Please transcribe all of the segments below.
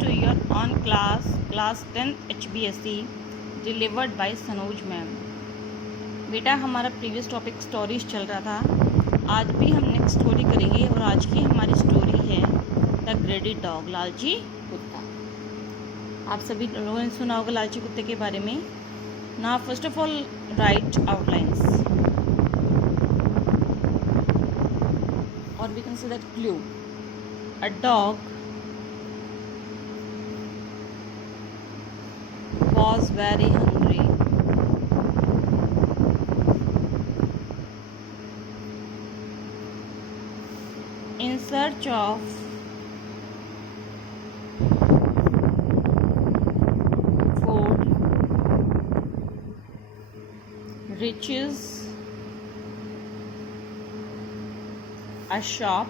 to your on class 10th HBSC delivered by Sanoj मैम। बेटा हमारा previous topic stories चल रहा था। आज भी हम नेक्स्ट स्टोरी करेंगे और आज की हमारी स्टोरी है द ग्रेडी डॉग, लालची कुत्ता। आप सभी लोगों ने सुना होगा लालची कुत्ते के बारे में। ना first of all write outlines और we can say that clue. A dog was very hungry. In search of food, reaches a shop,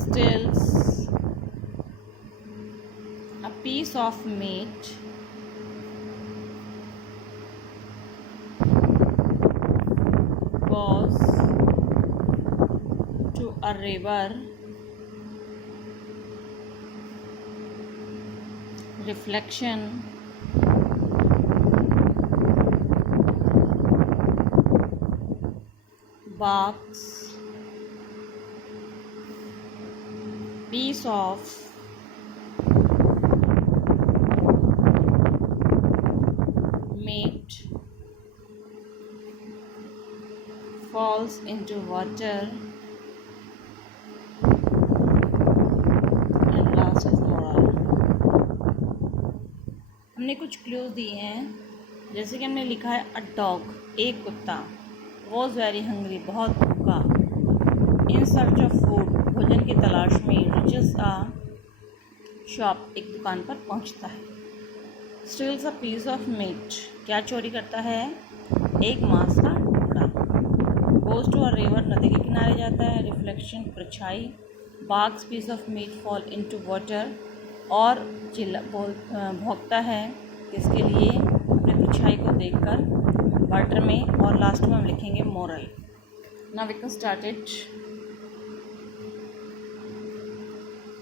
steals a piece of meat, goes to a river, reflection, barks, piece of meat, falls into water, and last is moral। हमने कुछ क्लूज दिए हैं, जैसे कि हमने लिखा है a dog, एक कुत्ता, वॉज वेरी हंग्री, बहुत भूखा, इन सर्च ऑफ फूड, भोजन की तलाश में, रिचेस अ शॉप, एक दुकान पर पहुंचता है, steals a piece of meat, क्या चोरी करता है, एक मांस का टुकड़ा, गोज टू अ रिवर, नदी के किनारे जाता है, रिफ्लेक्शन, परछाई, बाग्स piece of meat fall into water, और भौंकता है किसके लिए, अपने परछाई को देखकर वाटर में, और लास्ट में हम लिखेंगे moral. Now we can start it.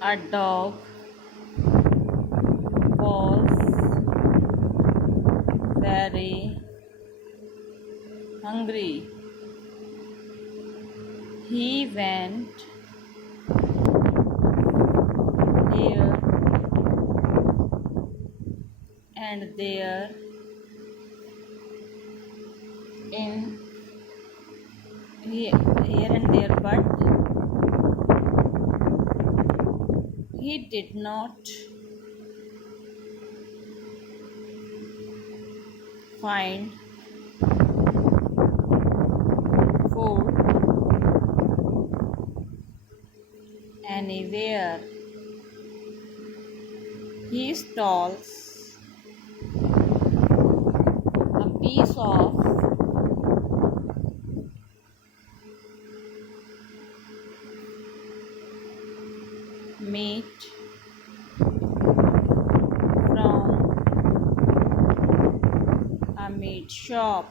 A dog was very hungry. He went here and there here and there, but he did not find food anywhere. He stalls a piece of meat from a meat shop.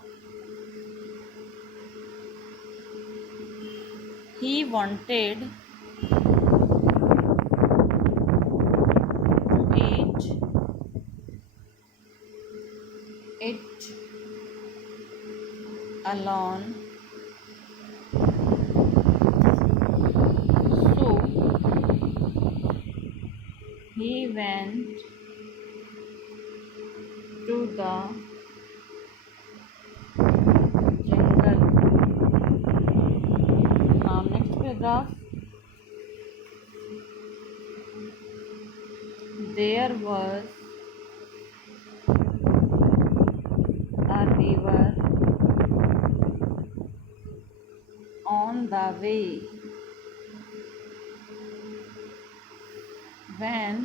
He wanted to eat it alone, so he went to the jungle. Now next paragraph. There was a river on the way. When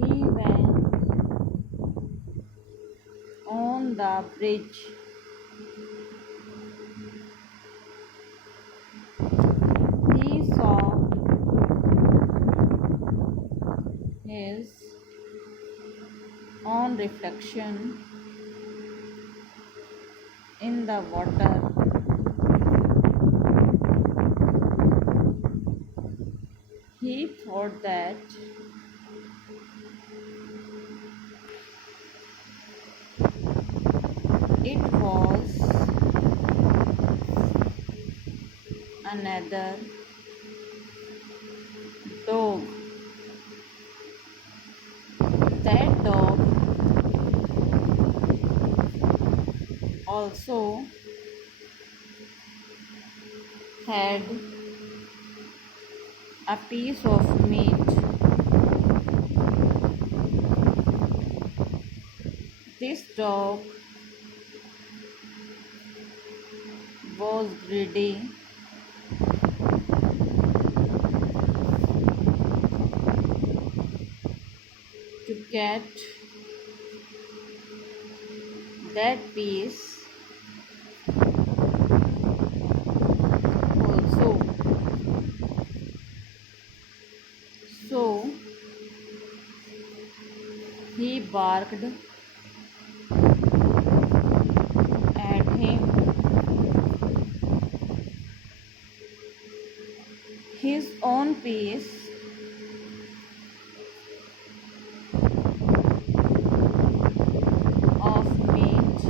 he went on the bridge, he saw his own reflection in the water thought that it was another dog. That dog also had a piece of meat. This dog was greedy to get that piece also. So he barked at him. His own piece of meat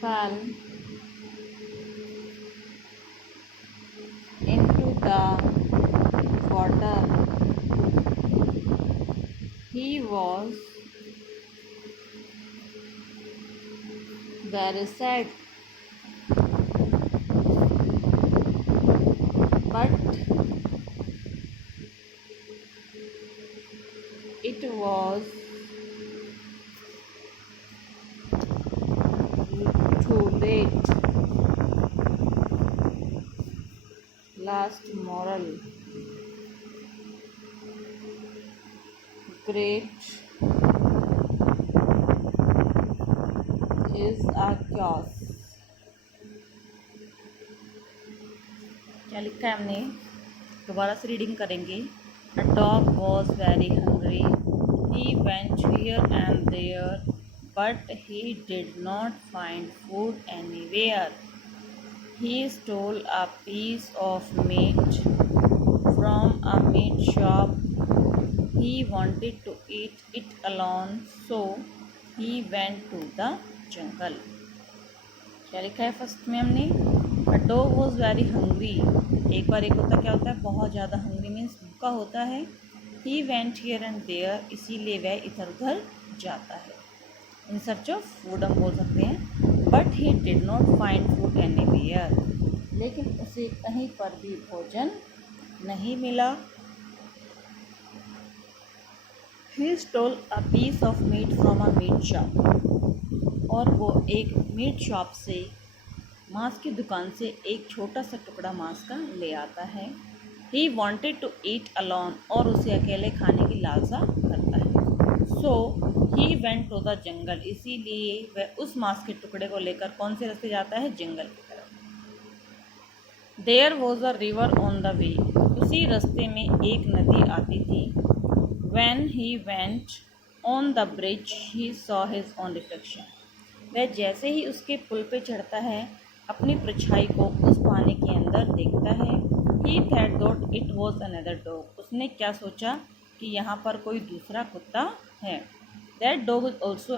fell into the water. He was very sad, but it was too late. Last moral: great is a chaos. क्या लिखा है हमने? दोबारा से रीडिंग करेंगे. A dog was very hungry. He went here and there, but he did not find food anywhere. He stole a piece of meat from a meat shop. He wanted to eat it alone, so he went to the jungle. क्या लिखा है फर्स्ट में हमने? A dog was very hungry. एक बार एक होता क्या होता है? बहुत ज़्यादा hungry मीन्स भूखा होता है. He went here and there, इसीलिए वह इधर उधर जाता है. In search of food हम बोल सकते हैं. But he did not find food anywhere. लेकिन उसे कहीं पर भी भोजन नहीं मिला. He stole a piece of meat from a meat shop. और वो एक मीट शॉप से, मांस की दुकान से एक छोटा सा टुकड़ा मांस का ले आता है. He wanted to eat alone, और उसे अकेले खाने की लालसा करता है. So he went to the jungle, इसीलिए वह उस मांस के टुकड़े को लेकर कौन से रास्ते जाता है? जंगल की तरफ. There was a river on the way. उसी रास्ते में एक नदी आती थी. When he went on the bridge, he saw his own reflection. वह जैसे ही उसके पुल पे चढ़ता है, अपनी परछाई को उस पानी के अंदर देखता है. He thought it was another dog. उसने क्या सोचा? कि यहाँ पर कोई दूसरा कुत्ता है. That dog also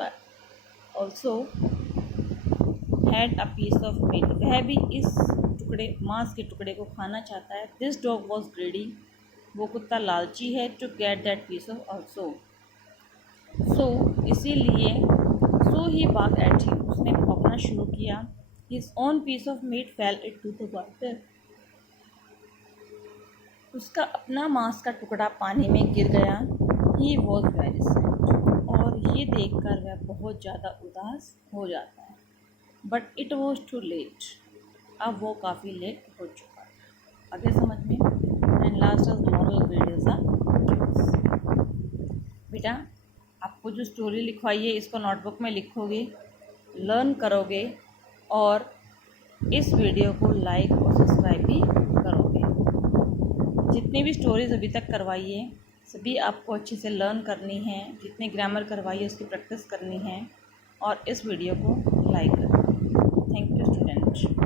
had a piece of meat. वह भी इस मांस के टुकड़े को खाना चाहता है. This dog was greedy. वो कुत्ता लालची है. To get that piece of also. So इसीलिए So he barked at him. उसने भौंकना शुरू किया. His own piece of meat fell into the water. उसका अपना मांस का टुकड़ा पानी में गिर गया. He was very sad. और ये देखकर वह बहुत ज़्यादा उदास हो जाता है. But it was too late. अब वो काफ़ी लेट हो चुका था. आगे समझ में. And last is moral videos are. बेटा आपको जो स्टोरी लिखवाई है इसको नोटबुक में लिखोगे, लर्न करोगे और इस वीडियो को लाइक और सब्सक्राइब भी करोगे. जितनी भी स्टोरीज़ अभी तक करवाई है सभी आपको अच्छे से लर्न करनी है. जितनी ग्रामर करवाई है उसकी प्रैक्टिस करनी है और इस वीडियो को लाइक करें. Thank you student.